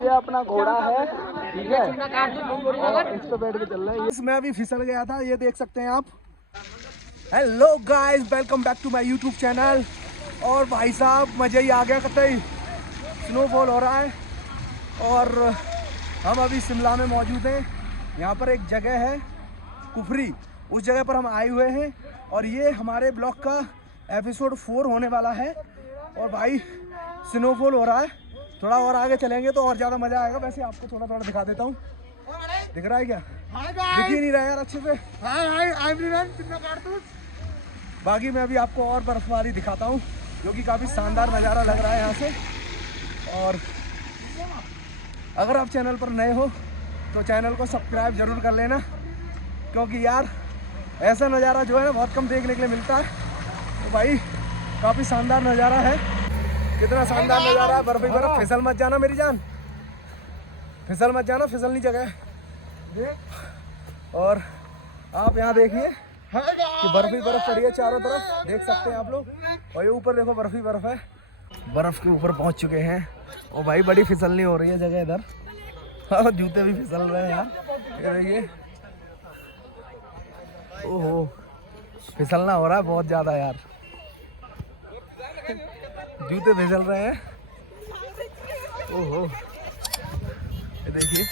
ये अपना घोड़ा है, ठीक है, और इस पे बैठ के चल रहे हैं। इसमें अभी फिसल गया था, ये देख सकते हैं आप। Hello guys, welcome back to my YouTube channel. और भाई साहब मज़ा ही आ गया, कतई स्नोफॉल हो रहा है और हम अभी शिमला में मौजूद हैं। यहाँ पर एक जगह है कुफरी, उस जगह पर हम आए हुए हैं और ये हमारे ब्लॉग का एपिसोड 4 होने वाला है। और भाई स्नोफॉल हो रहा है, थोड़ा और आगे चलेंगे तो और ज़्यादा मज़ा आएगा। वैसे आपको थोड़ा थोड़ा दिखा देता हूँ, दिख रहा है क्या? दिख ही नहीं रहा यार अच्छे से। बाकी मैं अभी आपको और बर्फबारी दिखाता हूँ, जो कि काफ़ी शानदार नज़ारा लग रहा है यहाँ से। और अगर आप चैनल पर नए हो तो चैनल को सब्सक्राइब जरूर कर लेना, क्योंकि यार ऐसा नज़ारा जो है ना बहुत कम देखने के लिए मिलता है। तो भाई काफ़ी शानदार नज़ारा है, कितना शानदार नज़ारा है। बर्फ ही बर्फ, फिसल मत जाना मेरी जान, फिसल मत जाना, फिसलनी जगह है। और आप यहाँ देखिए कि बर्फ ही बर्फ पड़ी है चारों तरफ, देख सकते हैं आप लोग। और ये ऊपर देखो बर्फ ही बर्फ है, बर्फ के ऊपर पहुँच चुके हैं। और भाई बड़ी फिसलनी हो रही है जगह इधर, और जूते भी फिसल रहे हैं यार। ये ओहो, फिसलना हो रहा है बहुत ज़्यादा यार, जूते फिसल रहे हैं। ओहो, ये देखिए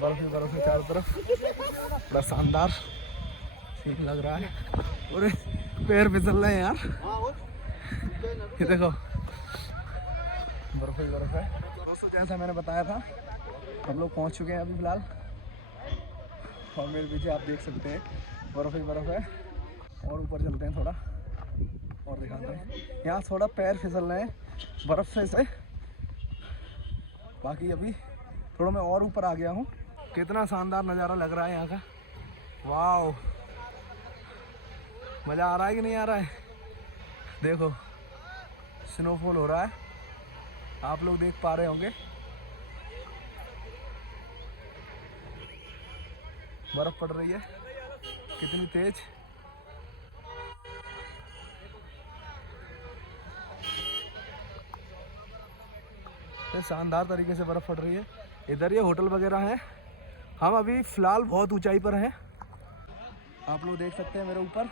बर्फ ही चारों तरफ, बड़ा शानदार सीन लग रहा है। और पैर फिसल रहे हैं यार, ये देखो बर्फ ही बर्फ है। दोस्तों जैसा मैंने बताया था, हम लोग पहुंच चुके हैं अभी फिलहाल। और मेरे पीछे आप देख सकते हैं बर्फ ही बर्फ है। और ऊपर चलते हैं थोड़ा और दिखाते हैं। यहाँ थोड़ा पैर फिसल रहे हैं बर्फ से। बाकी अभी थोड़ा मैं और ऊपर आ गया हूँ। कितना शानदार नज़ारा लग रहा है यहाँ का, वाह। मज़ा आ रहा है कि नहीं आ रहा है? देखो स्नोफॉल हो रहा है, आप लोग देख पा रहे होंगे। बर्फ पड़ रही है कितनी तेज। शानदार तरीके से बर्फ पड़ रही है। इधर ये होटल वगैरह हैं। हम अभी फ़िलहाल बहुत ऊंचाई पर हैं, आप लोग देख सकते हैं मेरे ऊपर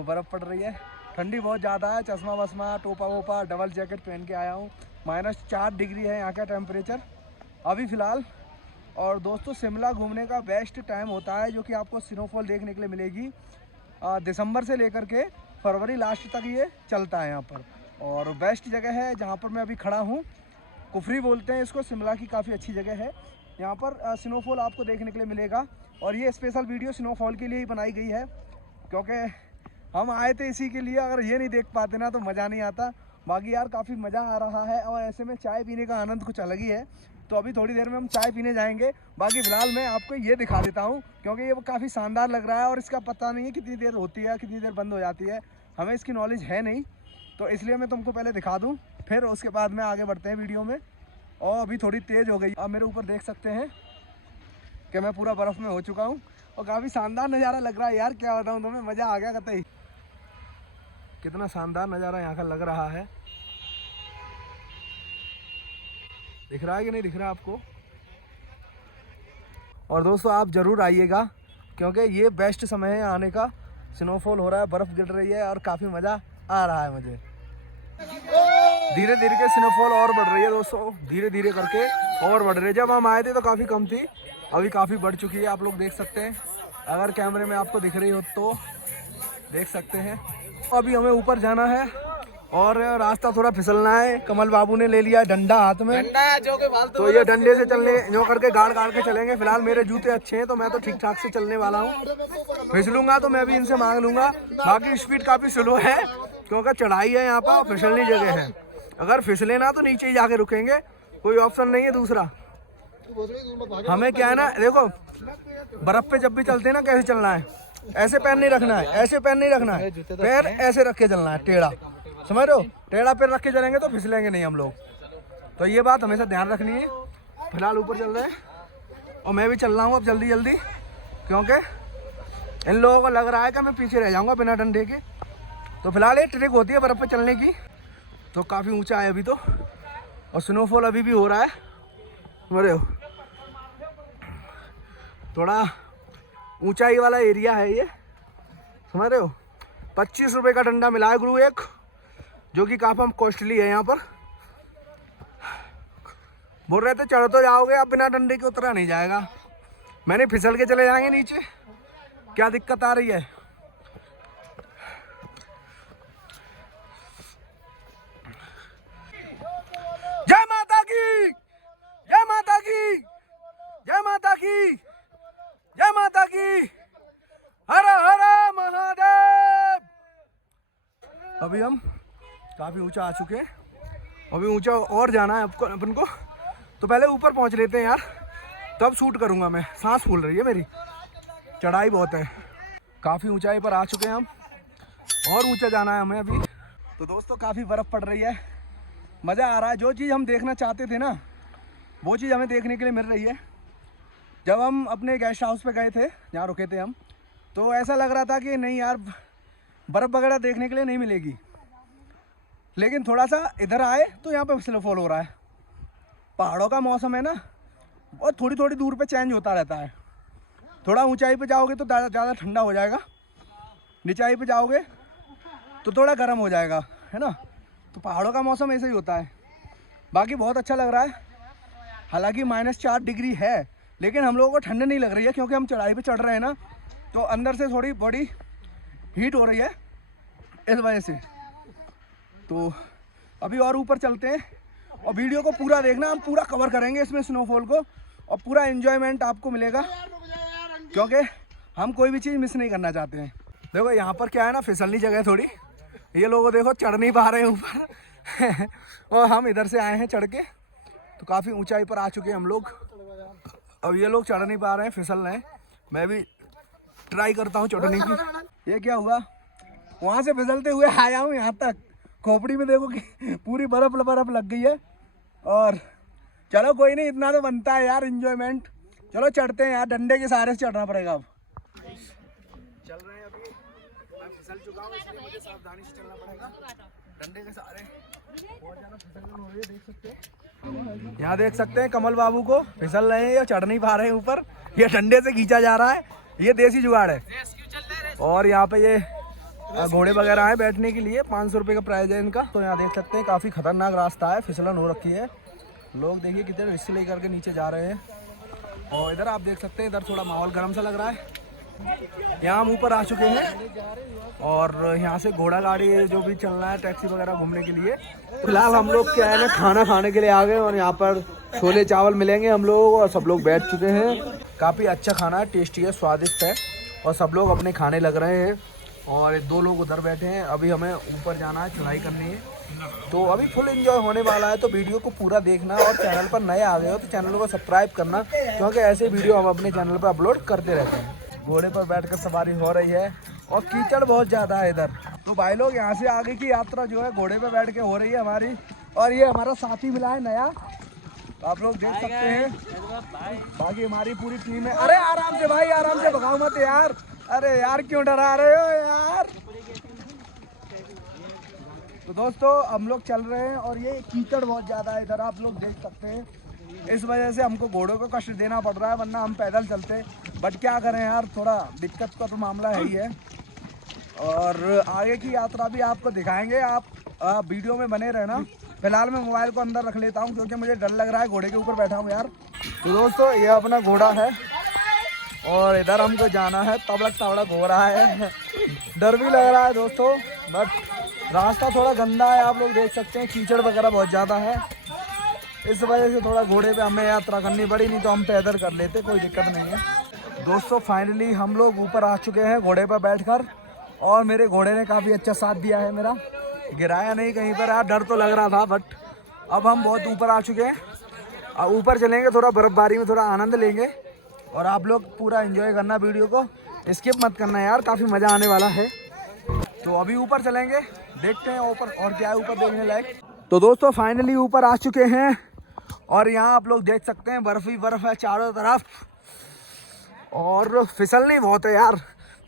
बर्फ़ पड़ रही है। ठंडी बहुत ज़्यादा है, चश्मा वश्मा टोपा वोपा डबल जैकेट पहन के आया हूँ। -4 डिग्री है यहाँ का टेम्परेचर अभी फ़िलहाल। और दोस्तों शिमला घूमने का बेस्ट टाइम होता है, जो कि आपको स्नोफॉल देखने के लिए मिलेगी दिसंबर से लेकर के फरवरी लास्ट तक ये चलता है यहाँ पर। और बेस्ट जगह है जहाँ पर मैं अभी खड़ा हूँ, कुफरी बोलते हैं इसको, शिमला की काफ़ी अच्छी जगह है। यहाँ पर स्नोफॉल आपको देखने के लिए मिलेगा। और ये स्पेशल वीडियो स्नोफॉल के लिए ही बनाई गई है, क्योंकि हम आए थे इसी के लिए। अगर ये नहीं देख पाते ना तो मज़ा नहीं आता। बाकी यार काफ़ी मज़ा आ रहा है, और ऐसे में चाय पीने का आनंद कुछ अलग ही है। तो अभी थोड़ी देर में हम चाय पीने जाएंगे। बाकी फ़िलहाल मैं आपको ये दिखा देता हूँ, क्योंकि ये काफ़ी शानदार लग रहा है। और इसका पता नहीं है कितनी देर होती है, कितनी देर बंद हो जाती है, हमें इसकी नॉलेज है नहीं। तो इसलिए मैं तुमको पहले दिखा दूँ, फिर उसके बाद में आगे बढ़ते हैं वीडियो में। और अभी थोड़ी तेज़ हो गई। अब मेरे ऊपर देख सकते हैं कि मैं पूरा बर्फ़ में हो चुका हूँ, और काफ़ी शानदार नज़ारा लग रहा है यार। क्या बताऊँ तुम्हें, मज़ा आ गया कतई। कितना शानदार नज़ारा यहाँ का लग रहा है, दिख रहा है कि नहीं दिख रहा है आपको? और दोस्तों आप ज़रूर आइएगा, क्योंकि ये बेस्ट समय है आने का। स्नोफॉल हो रहा है, बर्फ़ गिर रही है और काफ़ी मज़ा आ रहा है मुझे। धीरे धीरे के स्नोफॉल और बढ़ रही है दोस्तों, धीरे धीरे करके और बढ़ रही है। जब हम आए थे तो काफ़ी कम थी, अभी काफ़ी बढ़ चुकी है। आप लोग देख सकते हैं, अगर कैमरे में आपको दिख रही हो तो देख सकते हैं। अभी हमें ऊपर जाना है और रास्ता थोड़ा फिसलना है। कमल बाबू ने ले लिया डंडा हाथ में, तो ये डंडे से चलने जो करके गाड़ के चलेंगे। फिलहाल मेरे जूते अच्छे हैं तो मैं तो ठीक ठाक से चलने वाला हूँ। फिसलूंगा तो मैं भी इनसे मांग लूँगा। बाकी स्पीड काफ़ी स्लो है, क्योंकि चढ़ाई है यहाँ पर, फिसलनी जगह है। अगर फिसले ना तो नीचे ही जाके रुकेंगे, कोई ऑप्शन नहीं है दूसरा। हमें क्या है ना, देखो बर्फ पे जब भी चलते हैं ना, कैसे चलना है, ऐसे पैर नहीं रखना है, ऐसे पैर नहीं रखना है, पैर ऐसे रख के चलना है, टेढ़ा, समझ रहे हो? टेढ़ा पैर रख के चलेंगे तो फिसलेंगे नहीं हम लोग। तो ये बात हमेशा ध्यान रखनी है। फिलहाल ऊपर चल रहे हैं और मैं भी चल रहा हूँ अब जल्दी जल्दी, क्योंकि इन लोगों को लग रहा है कि मैं पीछे रह जाऊँगा बिना डंडे के। तो फिलहाल ये ट्रिक होती है बर्फ़ पे चलने की। तो काफ़ी ऊंचा है अभी तो, और स्नोफॉल अभी भी हो रहा है। समझ रहे हो, थोड़ा ऊंचाई वाला एरिया है ये, समझ रहे हो। 25 रुपये का डंडा मिला है गुरु एक, जो कि काफ़ी कॉस्टली है यहाँ पर। बोल रहे थे चढ़ तो जाओगे, अब बिना डंडे के उतरा नहीं जाएगा। मैंने फिसल के चले जाएंगे नीचे, क्या दिक्कत आ रही है। जय माता की, जय माता की, जय माता की, जय माता की, हर हर महादेव। अभी हम काफी ऊंचा आ चुके हैं, अभी ऊंचा और जाना है अपन को, तो पहले ऊपर पहुंच लेते हैं यार, तब शूट करूंगा मैं। सांस फूल रही है मेरी, चढ़ाई बहुत है। काफ़ी ऊंचाई पर आ चुके हैं हम, और ऊंचा जाना है हमें अभी। तो दोस्तों काफ़ी बर्फ़ पड़ रही है, मज़ा आ रहा है। जो चीज़ हम देखना चाहते थे ना, वो चीज़ हमें देखने के लिए मिल रही है। जब हम अपने गेस्ट हाउस पे गए थे, जहाँ रुके थे हम, तो ऐसा लग रहा था कि नहीं यार, बर्फ़ वगैरह देखने के लिए नहीं मिलेगी। लेकिन थोड़ा सा इधर आए तो यहाँ पे स्नोफॉल हो रहा है। पहाड़ों का मौसम है ना, और थोड़ी थोड़ी दूर पे चेंज होता रहता है। थोड़ा ऊंचाई पे जाओगे तो ज़्यादा ठंडा हो जाएगा, नीचाई पे जाओगे तो थोड़ा गर्म हो जाएगा, है ना। तो पहाड़ों का मौसम ऐसे ही होता है। बाकी बहुत अच्छा लग रहा है। हालांकि -4 डिग्री है, लेकिन हम लोगों को ठंड नहीं लग रही है, क्योंकि हम चढ़ाई पे चढ़ रहे हैं ना, तो अंदर से थोड़ी बॉडी हीट हो रही है इस वजह से। तो अभी और ऊपर चलते हैं, और वीडियो को पूरा देखना, हम पूरा कवर करेंगे इसमें स्नोफॉल को, और पूरा एंजॉयमेंट आपको मिलेगा, क्योंकि हम कोई भी चीज़ मिस नहीं करना चाहते हैं। देखो यहाँ पर क्या है ना, फिसलनी जगह थोड़ी, ये लोग देखो चढ़ नहीं पा रहे हैं ऊपर और हम इधर से आए हैं चढ़ के, तो काफ़ी ऊंचाई पर आ चुके हैं हम लोग। अब ये लोग चढ़ नहीं पा रहे हैं, फिसल रहे हैं। मैं भी ट्राई करता हूँ चढ़ने की। ये क्या हुआ, वहाँ से फिसलते हुए आया हूँ यहाँ तक, खोपड़ी में देखो कि पूरी बर्फ लग गई है। और चलो कोई नहीं, इतना तो बनता है यार एंजॉयमेंट। चलो चढ़ते हैं यार, डंडे के सहारे से चढ़ना पड़ेगा। अब चल रहे हैं, अभी मैं फिसल चुका हूँ, इसलिए मुझे सावधानी से चलना पड़ेगा डंडे के सहारे। बहुत ज़्यादा फिसलन हो रही है, देख सकते हैं। यहाँ देख सकते हैं कमल बाबू को, फिसल रहे हैं या चढ़ नहीं पा रहे हैं ऊपर, ये डंडे से खींचा जा रहा है। ये देसी जुगाड़ है। और यहाँ पे ये घोड़े वगैरह हैं बैठने के लिए, 500 रुपये का प्राइस है इनका। तो यहाँ देख सकते हैं काफ़ी खतरनाक रास्ता है, फिसलन हो रखी है। लोग देखिए कितने रिस्क लेकर के नीचे जा रहे हैं। और इधर आप देख सकते हैं, इधर थोड़ा माहौल गर्म सा लग रहा है। यहाँ हम ऊपर आ चुके हैं, और यहाँ से घोड़ा गाड़ी जो भी चलना है, टैक्सी वगैरह घूमने के लिए। फिलहाल हम लोग क्या है ना, खाना खाने के लिए आ गए, और यहाँ पर छोले चावल मिलेंगे हम लोग, और सब लोग बैठ चुके हैं। काफ़ी अच्छा खाना है, टेस्टी है, स्वादिष्ट है, और सब लोग अपने खाने लग रहे हैं। और 2 लोग उधर बैठे हैं। अभी हमें ऊपर जाना है, चढ़ाई करनी है, तो अभी फुल एंजॉय होने वाला है। तो वीडियो को पूरा देखना, और चैनल पर नए आ गए हो तो चैनल को सब्सक्राइब करना, क्योंकि ऐसे वीडियो हम अपने चैनल पर अपलोड करते रहते हैं। घोड़े पर बैठकर सवारी हो रही है, और कीचड़ बहुत ज़्यादा है इधर। तो भाई लोग, यहाँ से आगे की यात्रा जो है घोड़े पर बैठ के हो रही है हमारी। और ये हमारा साथी मिला है नया, आप लोग देख सकते हैं। बाकी हमारी पूरी टीम है। अरे आराम से भाई, आराम से, भगाओ मत यार। अरे यार क्यों डरा रहे हो यार। तो दोस्तों हम लोग चल रहे हैं, और ये कीचड़ बहुत ज़्यादा है इधर, आप लोग देख सकते हैं। इस वजह से हमको घोड़ों को कष्ट देना पड़ रहा है, वरना हम पैदल चलते। बट क्या करें यार, थोड़ा दिक्कत का तो मामला है ही है। और आगे की यात्रा भी आपको दिखाएंगे, आप वीडियो में बने रहना। फिलहाल मैं मोबाइल को अंदर रख लेता हूँ, क्योंकि मुझे डर लग रहा है, घोड़े के ऊपर बैठा हूँ यार। तो दोस्तों ये अपना घोड़ा है, और इधर हमको जाना है। तबड़क हो रहा है, डर भी लग रहा है दोस्तों, बट रास्ता थोड़ा गंदा है, आप लोग देख सकते हैं। कीचड़ वगैरह बहुत ज़्यादा है, इस वजह से थोड़ा घोड़े पे हमें यात्रा करनी पड़ी, नहीं तो हम पैदल कर लेते, कोई दिक्कत नहीं है। दोस्तों फाइनली हम लोग ऊपर आ चुके हैं घोड़े पर बैठकर, और मेरे घोड़े ने काफ़ी अच्छा साथ दिया है मेरा, गिराया नहीं कहीं पर यार। डर तो लग रहा था, बट अब हम बहुत ऊपर आ चुके हैं। अब ऊपर चलेंगे, थोड़ा बर्फबारी में थोड़ा आनंद लेंगे, और आप लोग पूरा एंजॉय करना, वीडियो को स्किप मत करना यार, काफ़ी मज़ा आने वाला है। तो अभी ऊपर चलेंगे, देखते हैं ऊपर और क्या है ऊपर देखने लायक। तो दोस्तों फाइनली ऊपर आ चुके हैं, और यहाँ आप लोग देख सकते हैं बर्फ ही बर्फ है चारों तरफ, और फिसलनी बहुत है यार।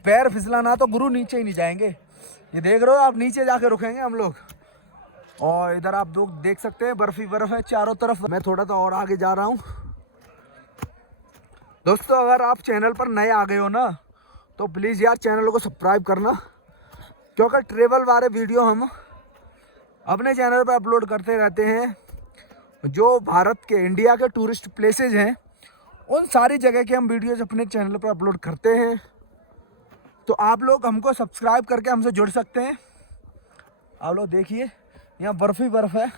पैर फिसला ना तो गुरु नीचे ही नहीं जाएंगे। ये देख रहे हो आप, नीचे जाके रुकेंगे हम लोग, और इधर आप लोग देख सकते हैं बर्फ ही बर्फ है चारों तरफ। मैं थोड़ा सा और आगे जा रहा हूँ। दोस्तों अगर आप चैनल पर नए आ गए हो ना तो प्लीज़ यार चैनल को सब्सक्राइब करना, क्योंकि ट्रेवल वाले वीडियो हम अपने चैनल पर अपलोड करते रहते हैं। जो भारत के, इंडिया के टूरिस्ट प्लेसेज हैं उन सारी जगह के हम वीडियोज अपने चैनल पर अपलोड करते हैं। तो आप लोग हमको सब्सक्राइब करके हमसे जुड़ सकते हैं। आप लोग देखिए यहाँ बर्फ ही बर्फ है।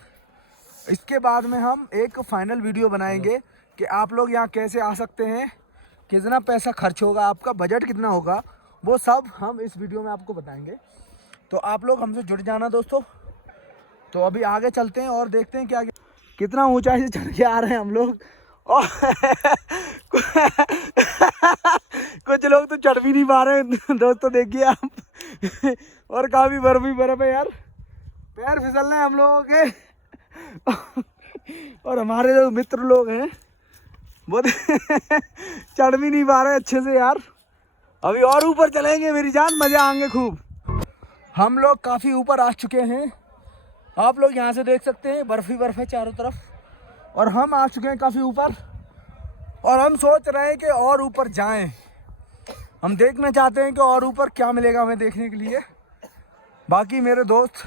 इसके बाद में हम एक फाइनल वीडियो बनाएंगे कि आप लोग यहाँ कैसे आ सकते हैं, कितना पैसा खर्च होगा, आपका बजट कितना होगा, वो सब हम इस वीडियो में आपको बताएंगे। तो आप लोग हमसे जुड़ जाना दोस्तों। तो अभी आगे चलते हैं और देखते हैं क्या कितना ऊंचाई से चढ़ के आ रहे हैं हम लोग। और कुछ लोग तो चढ़ भी नहीं पा रहे हैं दोस्तों, देखिए आप। और काफ़ी बर्फ ही बर्फ है यार, पैर फिसल रहे हैं हम लोगों के। और हमारे जो मित्र लोग हैं वो चढ़ भी नहीं पा रहे अच्छे से यार। अभी और ऊपर चलेंगे मेरी जान, मज़े आएंगे खूब। हम लोग काफ़ी ऊपर आ चुके हैं। आप लोग यहाँ से देख सकते हैं बर्फ ही बर्फ है चारों तरफ। और हम आ चुके हैं काफ़ी ऊपर और हम सोच रहे हैं कि और ऊपर जाएं। हम देखना चाहते हैं कि और ऊपर क्या मिलेगा हमें देखने के लिए। बाकी मेरे दोस्त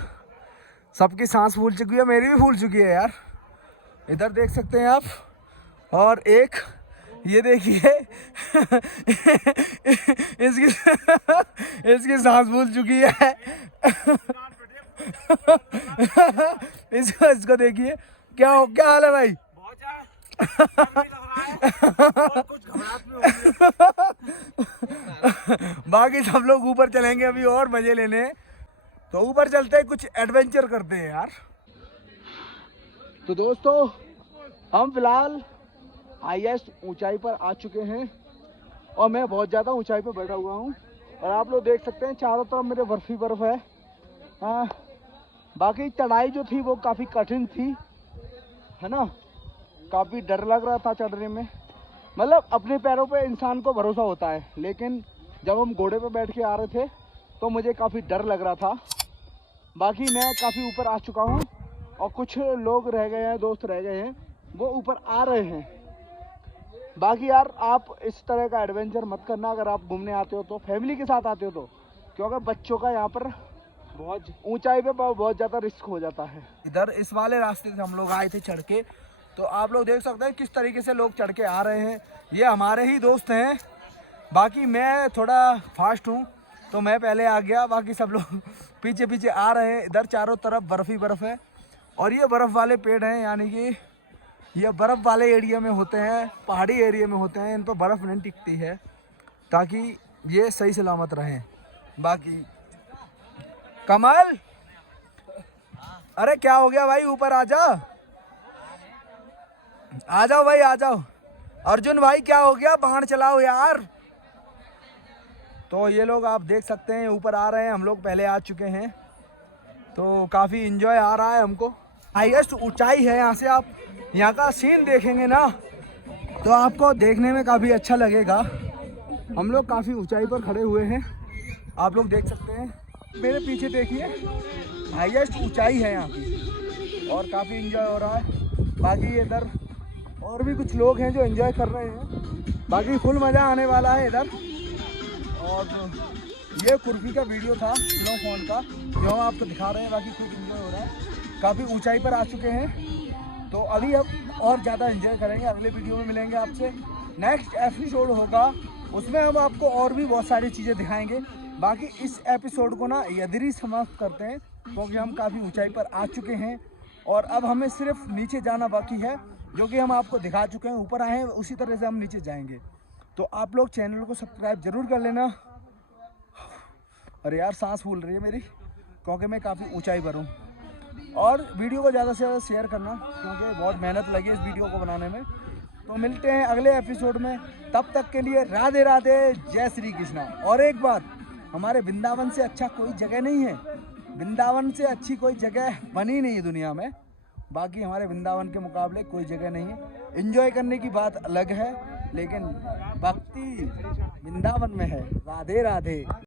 सबकी सांस फूल चुकी है, मेरी भी फूल चुकी है यार। इधर देख सकते हैं आप। और एक ये देखिए इसकी सांस फूल चुकी है। इसको देखिए क्या हाल है भाई। बाकी सब लोग ऊपर चलेंगे अभी और मजे लेने। तो ऊपर चलते हैं, कुछ एडवेंचर करते हैं यार। तो दोस्तों हम फिलहाल हाईएस्ट ऊंचाई पर आ चुके हैं और मैं बहुत ज़्यादा ऊंचाई पर बैठा हुआ हूँ। और आप लोग देख सकते हैं चारों तरफ मेरे बर्फ ही बर्फ है। हाँ, बाकी चढ़ाई जो थी वो काफ़ी कठिन थी, है ना। काफ़ी डर लग रहा था चढ़ने में। मतलब अपने पैरों पे इंसान को भरोसा होता है, लेकिन जब हम घोड़े पे बैठ के आ रहे थे तो मुझे काफ़ी डर लग रहा था। बाकी मैं काफ़ी ऊपर आ चुका हूँ और कुछ लोग रह गए हैं, दोस्त रह गए हैं, वो ऊपर आ रहे हैं। बाकी यार आप इस तरह का एडवेंचर मत करना अगर आप घूमने आते हो तो, फैमिली के साथ आते हो तो, क्योंकि बच्चों का यहाँ पर बहुत ऊंचाई पे बहुत ज़्यादा रिस्क हो जाता है। इधर इस वाले रास्ते से हम लोग आए थे चढ़ के। तो आप लोग देख सकते हैं किस तरीके से लोग चढ़ के आ रहे हैं। ये हमारे ही दोस्त हैं। बाकी मैं थोड़ा फास्ट हूँ तो मैं पहले आ गया, बाकी सब लोग पीछे पीछे आ रहे हैं। इधर चारों तरफ बर्फ ही बर्फ है और ये बर्फ़ वाले पेड़ हैं, यानी कि ये बर्फ़ वाले एरिया में होते हैं, पहाड़ी एरिया में होते हैं। इन पर बर्फ़ नहीं टिकती है ताकि ये सही सलामत रहें। बाकी कमल, अरे क्या हो गया भाई, ऊपर आ जाओ भाई, आ जाओ। अर्जुन भाई क्या हो गया, बाण चलाओ यार। तो ये लोग आप देख सकते हैं ऊपर आ रहे हैं, हम लोग पहले आ चुके हैं। तो काफ़ी इंजॉय आ रहा है हमको। हाईएस्ट ऊंचाई है, यहाँ से आप यहाँ का सीन देखेंगे ना तो आपको देखने में काफ़ी अच्छा लगेगा। हम लोग काफ़ी ऊंचाई पर खड़े हुए हैं, आप लोग देख सकते हैं। मेरे पीछे देखिए हाईएस्ट ऊंचाई है यहाँ की और काफ़ी इंजॉय हो रहा है। बाकी इधर और भी कुछ लोग हैं जो एंजॉय कर रहे हैं। बाकी फुल मज़ा आने वाला है इधर। और ये कुर्फी का वीडियो था स्नोफॉल का जो हम आपको दिखा रहे हैं। बाकी खूब इंजॉय हो रहा है, काफ़ी ऊंचाई पर आ चुके हैं। तो अभी हम और ज़्यादा एंजॉय करेंगे। अगले वीडियो में मिलेंगे आपसे। नेक्स्ट एपिसोड होगा, उसमें हम आपको और भी बहुत सारी चीज़ें दिखाएंगे। बाकी इस एपिसोड को ना इधर ही समाप्त करते हैं, क्योंकि हम काफ़ी ऊंचाई पर आ चुके हैं और अब हमें सिर्फ नीचे जाना बाकी है, जो कि हम आपको दिखा चुके हैं। ऊपर आए हैं उसी तरह से हम नीचे जाएंगे। तो आप लोग चैनल को सब्सक्राइब ज़रूर कर लेना। अरे यार सांस फूल रही है मेरी, क्योंकि मैं काफ़ी ऊंचाई पर हूँ। और वीडियो को ज़्यादा से ज़्यादा शेयर करना, क्योंकि बहुत मेहनत लगी इस वीडियो को बनाने में। तो मिलते हैं अगले एपिसोड में, तब तक के लिए राधे राधे, जय श्री कृष्णा। और एक बात, हमारे वृंदावन से अच्छा कोई जगह नहीं है, वृंदावन से अच्छी कोई जगह बनी नहीं है दुनिया में। बाकी हमारे वृंदावन के मुकाबले कोई जगह नहीं है। एंजॉय करने की बात अलग है, लेकिन भक्ति वृंदावन में है। राधे राधे।